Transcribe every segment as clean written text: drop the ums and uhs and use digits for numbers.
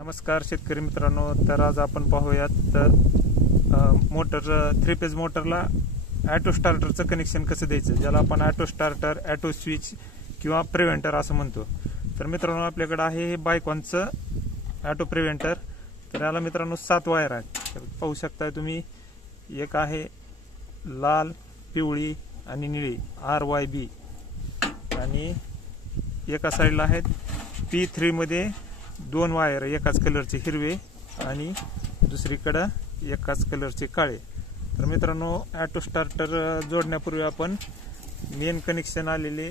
नमस्कार शेतकरी मित्रांनो, तर आज आपण पाहूयात मोटर 3 फेज मोटरला ऑटो स्टार्टरचं कनेक्शन कसं द्यायचं, ज्याला आपण ऑटो स्टार्टर, ऑटो स्विच किंवा प्रिव्हेंटर असं म्हणतो। तर मित्रांनो, आपल्याकडे आहे हे बायकॉनचं ऑटो प्रिव्हेंटर। तर याला मित्रांनो 7 वायर आहेत। तर पाहू शकता तुम्ही, एक आहे लाल, पिवळी आणि निळी RYB, आणि एका साईडला आहेत P3 मध्ये 2 वायर एकाच कलरचे हिरवे आणि दुसरीकडे एकाच कलरचे काळे। तर मित्रांनो, ऑटो स्टार्टर जोडण्यापूर्वी आपण मेन कनेक्शन आलेले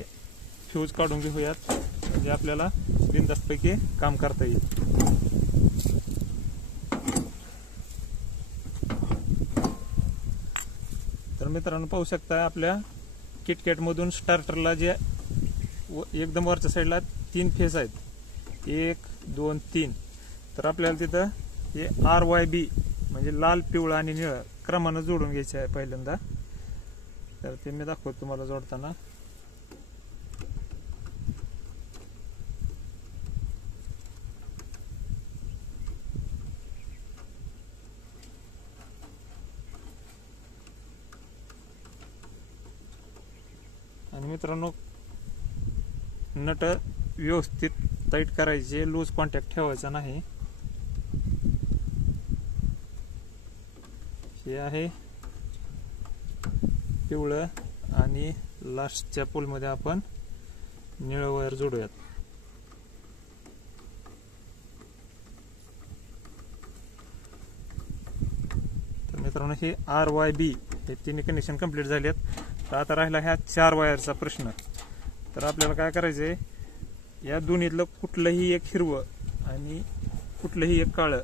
फ्यूज काढून घेऊयात, म्हणजे आपल्याला बिनधास्तपैकी काम करता येईल। तर मित्रांनो, पाहू शकता आपल्या किटकॅट मधून स्टार्टरला जे एकदम वरच्या साईडला 3 फेज आहेत, 1 2 3। तर आपल्याला तिथं हे RYB म्हणजे लाल, पिवळा आणि निळा क्रमाने जोडून घ्यायचे आहे पहिल्यांदा। तर ते मी दाखवतो तुम्हाला जोडताना। आणि मित्रांनो, नट व्यवस्थित टाईट करायचे, लूज कॉन्टॅक्ट ठेवायचा नाही। हे आहे पिवळं आणि लास्टच्या पोल मध्ये आपण निळं वायर जोडूयात। तर मित्रांनो, हे RYB हे तिन्ही कनेक्शन कंप्लीट झालेत। तर आता राहिला ह्या 4 वायरचा प्रश्न। तर आपल्याला काय करायचंय, या दोन्हीतलं कुठलंही एक हिरवं आणि कुठलंही एक काळं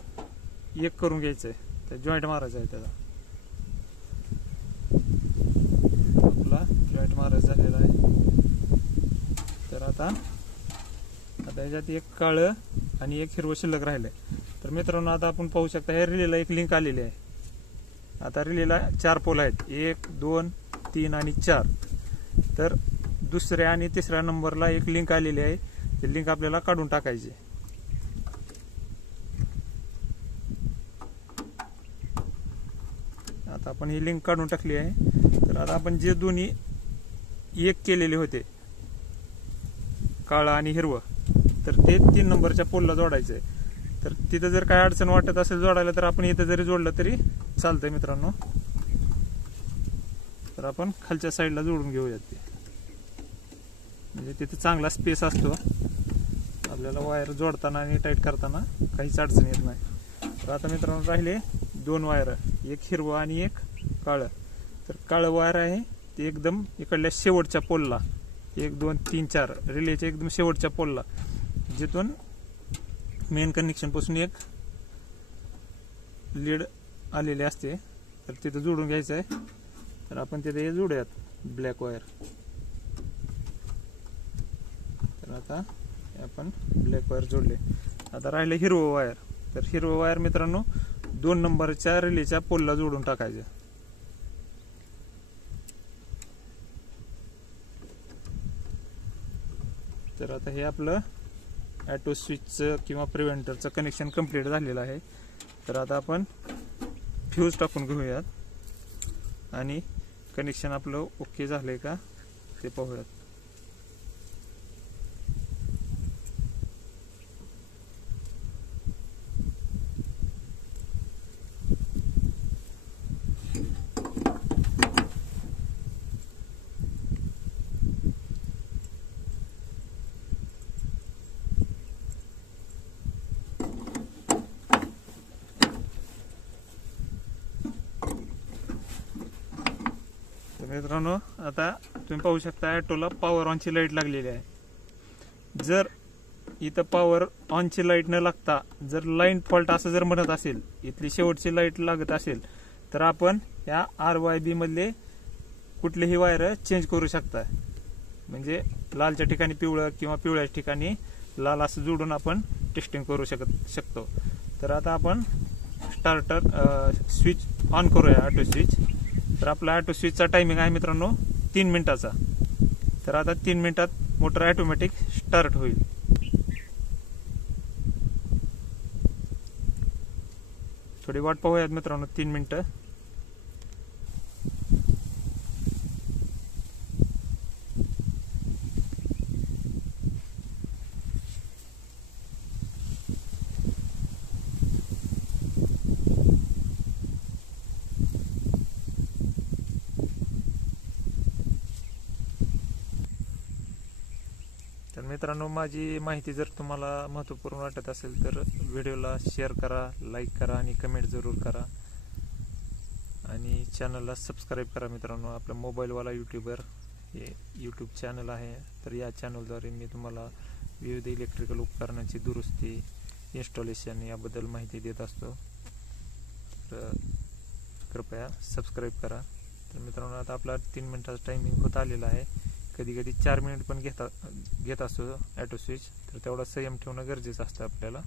एक करून घ्यायचंय, तर जॉईंट मारायचा आहे त्याचा। आपला जॉईंट मारायचा झालेला आहे। तर आता याच्यात एक काळं आणि एक हिरवं शिल्लक राहिलंय। तर मित्रांनो, आता आपण पाहू शकता या रिलेला एक लिंक आलेली आहे। आता रिलेला 4 पोल आहेत, 1 2 3 आणि 4। तर दुसऱ्या आणि तिसऱ्या नंबरला एक लिंक आलेली आहे, ती लिंक आपल्याला काढून टाकायची। आता आपण ही लिंक काढून टाकली आहे। तर आता आपण जे दोन्ही एक केलेले होते, काळा आणि हिरवं, तर ते 3 नंबरच्या पोलला जोडायचं आहे। तर तिथं जर काय अडचण वाटत असेल जोडायला, तर आपण इथं जरी जोडलं तरी चालतंय मित्रांनो। तर आपण खालच्या साईडला जोडून घेऊयात ते, म्हणजे तिथे चांगला स्पेस असतो, आपल्याला वायर जोडताना आणि टाईट करताना काहीच अडचण येत नाही। तर आता मित्रांनो, राहिले 2 वायर, एक हिरवं आणि एक काळं। तर काळं वायर आहे ते एकदम इकडल्या शेवटच्या पोलला, 1 2 3 4 रिलेच्या एकदम शेवटच्या पोलला, जिथून मेन कनेक्शन पासून एक लीड आलेली असते, तर तिथं जोडून घ्यायचं आहे। तर आपण तिथे जोडूयात ब्लॅक वायर। तर आता आपण ब्लॅक वायर जोडले। आता राहिले हिरवं वायर। तर हिरवं वायर मित्रांनो 2 नंबरच्या रिलेच्या पोलला जोडून टाकायचं। तर आता हे आपलं ऑटो स्विचचं किंवा प्रिव्हेंटरचं कनेक्शन कंप्लीट झालेलं आहे। तर आता आपण फ्यूज टाकून घेऊयात आणि कनेक्शन आपलं ओके झालंय का ते पाहूयात। मित्रांनो, आता तुम्ही पाहू शकता ऑटोला पॉवर ऑनची लाईट लागलेली आहे। जर इथं पॉवर ऑनची लाईट न लागता जर लाईन फॉल्ट असं जर म्हणत असेल, इथली शेवटची लाईट लागत असेल, तर आपण या RYB मधले कुठलीही वायर चेंज करू शकता। म्हणजे लालच्या ठिकाणी पिवळं किंवा पिवळ्या ठिकाणी लाल असं जोडून आपण टेस्टिंग करू शकतो। तर आता आपण स्टार्टर स्विच ऑन करूया, ऑटो स्विच। तर आपला ऑटो स्विचचा टायमिंग आहे मित्रांनो 3 मिनिटाचा। तर आता 3 मिनिटात मोटर ऑटोमॅटिक स्टार्ट होईल। थोडी वाट पाहूयात मित्रांनो 3 मिनिटं. तर मित्रांनो, माझी माहिती जर तुम्हाला महत्त्वपूर्ण वाटत असेल तर व्हिडिओला शेअर करा, लाईक करा आणि कमेंट जरूर करा आणि चॅनलला सबस्क्राईब करा. मित्रांनो, आपला मोबाईलवाला यूट्यूबर हे यूट्यूब चॅनल आहे. तर या चॅनलद्वारे मी तुम्हाला विविध इलेक्ट्रिकल उपकरणांची दुरुस्ती, इन्स्टॉलेशन याबद्दल माहिती देत असतो. तर कृपया सबस्क्राईब करा. तर मित्रांनो, आता आपला 3 मिनिटाचा टायमिंग होत आलेला आहे. कधी कधी 4 मिनिट पण घेत असतो ॲटो स्विच. तर तेवढा संयम ठेवणं गरजेचं असतं आपल्याला.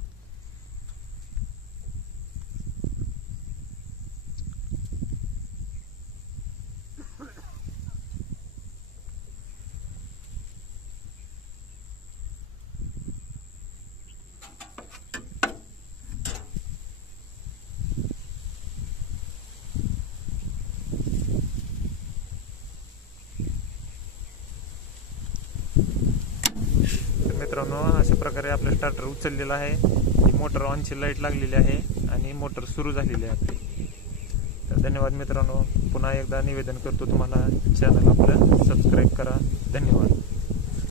मित्रांनो, अशा प्रकारे आपलं स्टार्टर उचललेला आहे. ही मोटर ऑनची लाईट लागलेली आहे आणि मोटर सुरू झालेली आहे आपली. तर धन्यवाद मित्रांनो. पुन्हा एकदा निवेदन करतो तुम्हाला, चॅनल आपलं सबस्क्राईब करा. धन्यवाद.